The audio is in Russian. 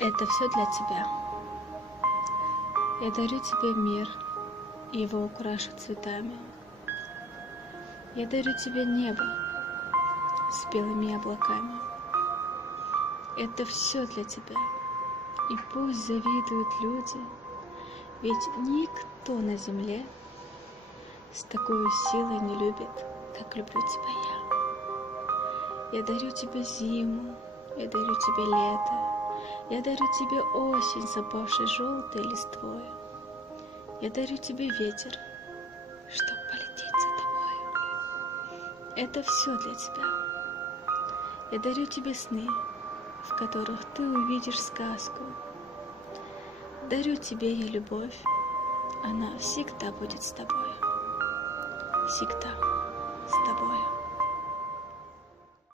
Это все для тебя. Я дарю тебе мир, и его украшу цветами. Я дарю тебе небо с белыми облаками. Это все для тебя. И пусть завидуют люди, ведь никто на земле с такой силой не любит, как люблю тебя я. Я дарю тебе зиму, я дарю тебе лето, я дарю тебе осень с опавшей желтой листвой. Я дарю тебе ветер, чтоб полететь за тобой. Это все для тебя. Я дарю тебе сны, в которых ты увидишь сказку. Дарю тебе я любовь, она всегда будет с тобой. Всегда с тобой.